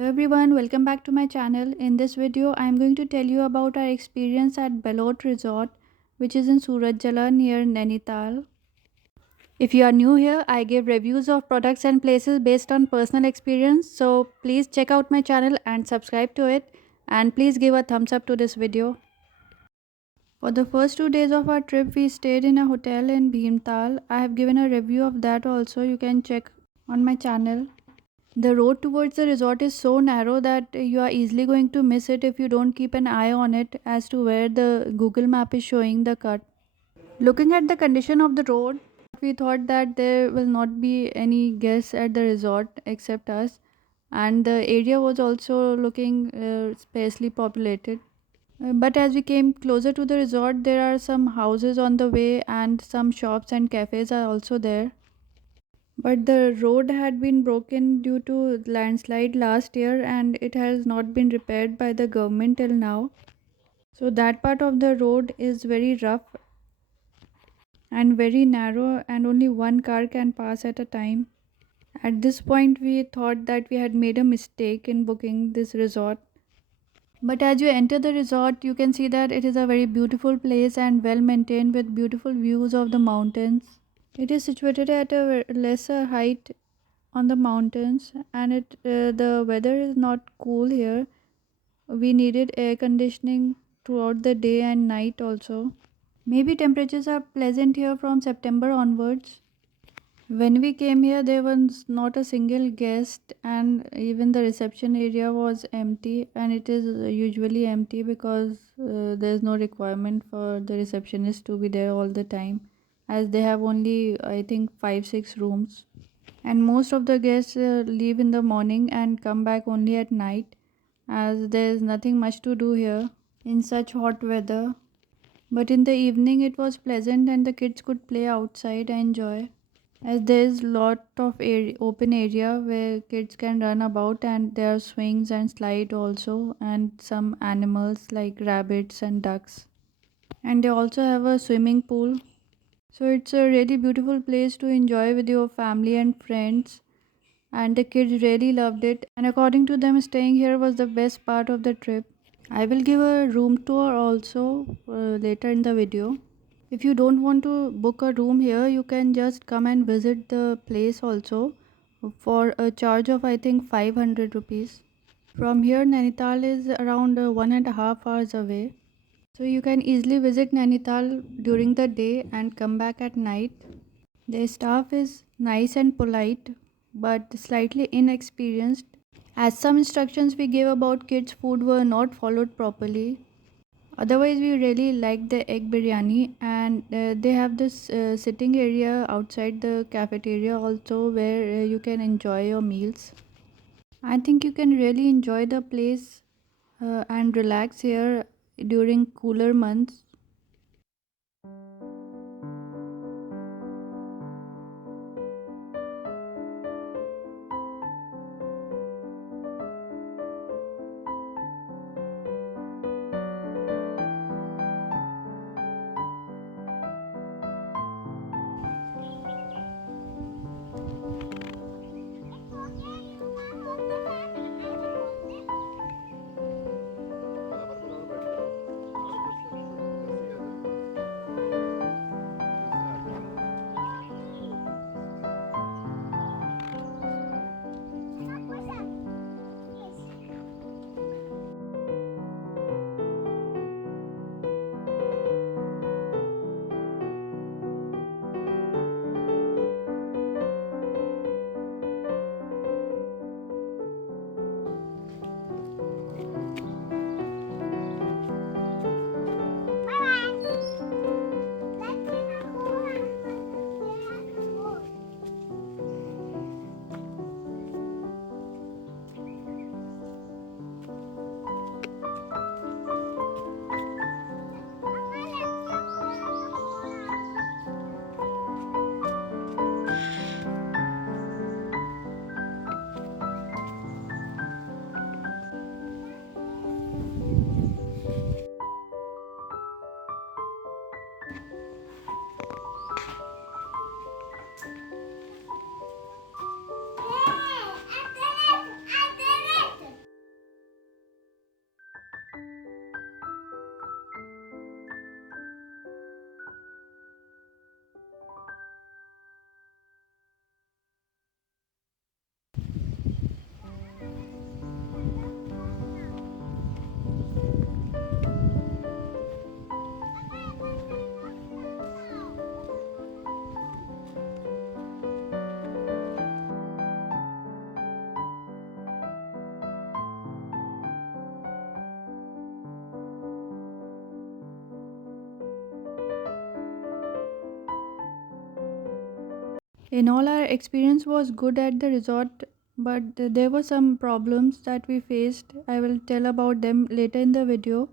Hello everyone, welcome back to my channel. In this video, I am going to tell you about our experience at Balaut Resort, which is in Surat Jala near Nainital. If you are new here, I give reviews of products and places based on personal experience. So please check out my channel and subscribe to it. And please give a thumbs up to this video. For the first 2 days of our trip, we stayed in a hotel in Bhimtal. I have given a review of that also. You can check on my channel. The road towards the resort is so narrow that you are easily going to miss it if you don't keep an eye on it as to where the Google map is showing the cut. Looking at the condition of the road, we thought that there will not be any guests at the resort except us, and the area was also looking sparsely populated. But as we came closer to the resort, there are some houses on the way, and some shops and cafes are also there. But the road had been broken due to landslide last year and it has not been repaired by the government till now. So that part of the road is very rough and very narrow and only one car can pass at a time. At this point we thought that we had made a mistake in booking this resort. But as you enter the resort, you can see that it is a very beautiful place and well maintained with beautiful views of the mountains. It is situated at a lesser height on the mountains and the weather is not cool here. We needed air conditioning throughout the day and night also. Maybe temperatures are pleasant here from September onwards. When we came here there was not a single guest and even the reception area was empty, and it is usually empty because there's no requirement for the receptionist to be there all the time, as they have only I think 5 6 rooms, and most of the guests leave in the morning and come back only at night, as there is nothing much to do here in such hot weather. But in the evening it was pleasant and the kids could play outside and enjoy, as there is lot of open area where kids can run about, and there are swings and slide also, and some animals like rabbits and ducks, and they also have a swimming pool. So it's a really beautiful place to enjoy with your family and friends, and the kids really loved it, and according to them staying here was the best part of the trip. I will give a room tour also later in the video. If you don't want to book a room here, you can just come and visit the place also for a charge of I think 500 rupees. From here Nainital is around 1.5 hours away. So you can easily visit Nainital during the day and come back at night. The staff is nice and polite but slightly inexperienced, as some instructions we gave about kids' food were not followed properly. Otherwise, we really like the egg biryani, and they have this sitting area outside the cafeteria also where you can enjoy your meals. I think you can really enjoy the place and relax here during cooler months. In all, our experience was good at the resort, but there were some problems that we faced. I will tell about them later in the video.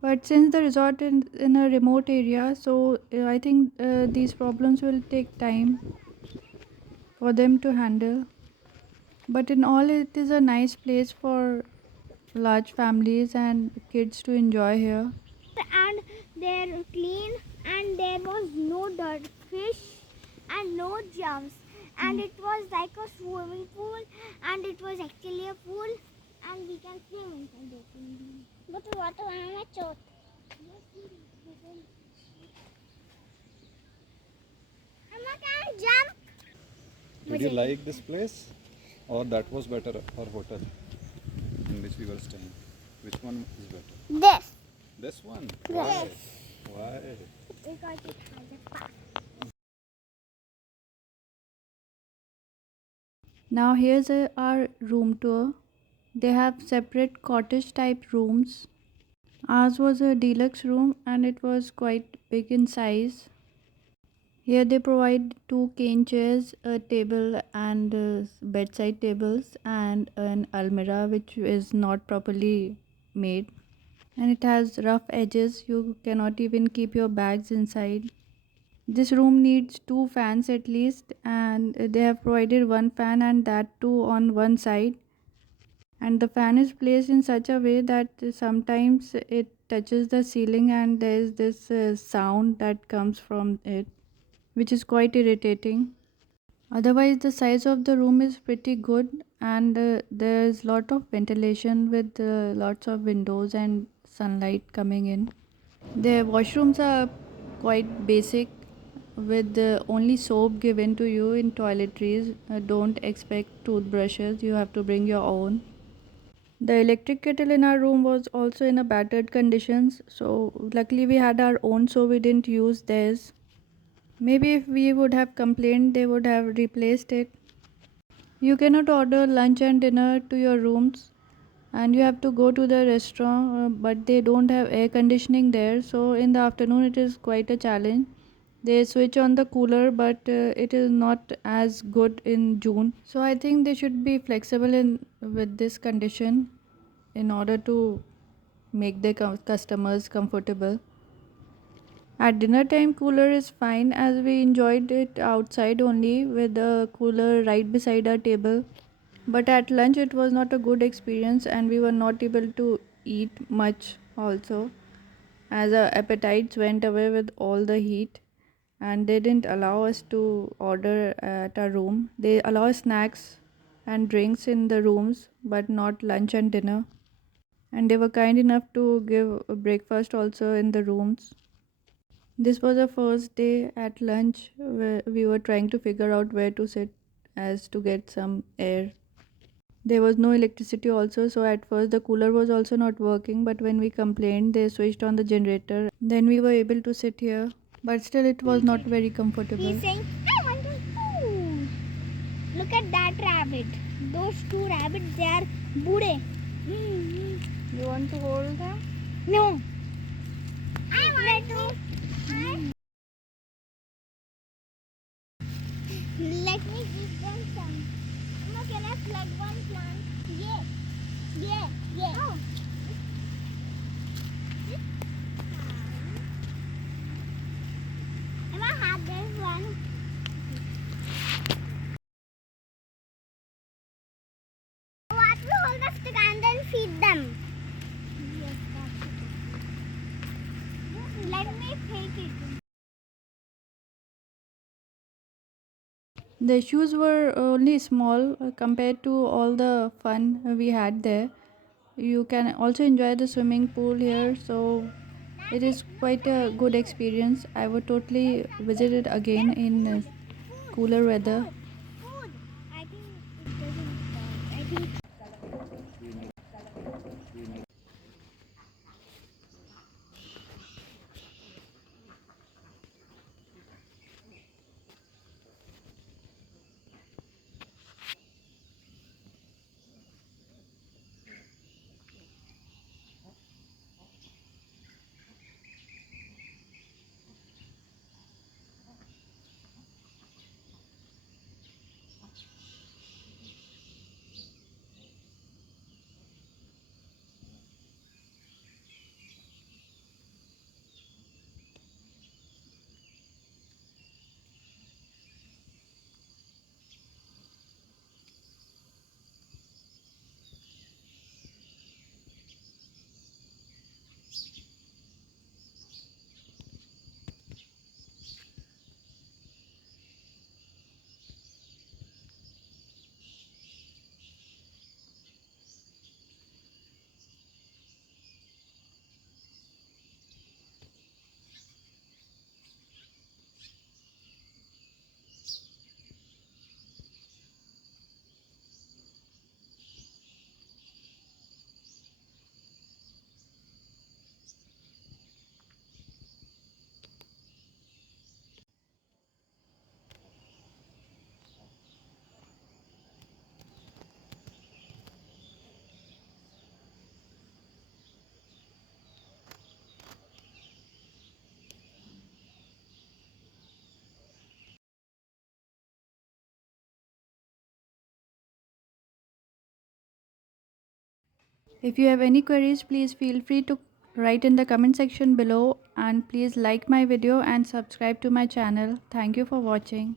But since the resort in a remote area, so I think these problems will take time for them to handle. But in all, it is a nice place for large families and kids to enjoy here. And they're clean, and there was no dirt, fish, and no germs. And it was like a swimming pool, and it was actually a pool, and we can swim inside the pool. But what am I thought? Amma can jump. Did you like this place, or that was better, or hotel in which we were staying? Which one is better? This. This one. Yes. Why? Because it has a park. Now here's our room tour. They have separate cottage type rooms. Ours was a deluxe room and it was quite big in size. Here they provide two cane chairs, a table and bedside tables and an almirah which is not properly made. And it has rough edges, you cannot even keep your bags inside. This room needs two fans at least, and they have provided one fan and that too on one side. And the fan is placed in such a way that sometimes it touches the ceiling and there is this sound that comes from it, which is quite irritating. Otherwise, the size of the room is pretty good, and there is lot of ventilation with lots of windows and sunlight coming in. The washrooms are quite basic with only soap given to you in toiletries. Don't expect toothbrushes, you have to bring your own. The electric kettle in our room was also in a battered conditions, so luckily we had our own, so we didn't use theirs. Maybe if we would have complained, they would have replaced it. You cannot order lunch and dinner to your rooms, and you have to go to the restaurant, but they don't have air conditioning there, so in the afternoon it is quite a challenge. They switch on the cooler, but it is not as good in June, so I think they should be flexible in with this condition in order to make their customers comfortable. At dinner time, cooler is fine as we enjoyed it outside only with the cooler right beside our table. But at lunch, it was not a good experience and we were not able to eat much also, as our appetites went away with all the heat, and they didn't allow us to order at our room. They allow snacks and drinks in the rooms, but not lunch and dinner. And they were kind enough to give a breakfast also in the rooms. This was our first day at lunch where we were trying to figure out where to sit as to get some air. There was no electricity also, so at first the cooler was also not working, but when we complained, they switched on the generator. Then we were able to sit here, but still it was not very comfortable. He's saying, I want to food. Look at that rabbit. Those two rabbits, they are bude. You want to hold them? No. I want to. Let me give them some. Mama, can I plug one plant? Yeah. Yeah. Yeah. Oh. Emma, have this one. What we hold the stick and then feed them. Yes, that's it. Let me take it. The issues were only small compared to all the fun we had there. You can also enjoy the swimming pool here, so it is quite a good experience. I would totally visit it again in cooler weather. Food. I think it doesn't. I think. If you have any queries, please feel free to write in the comment section below, and please like my video and subscribe to my channel. Thank you for watching.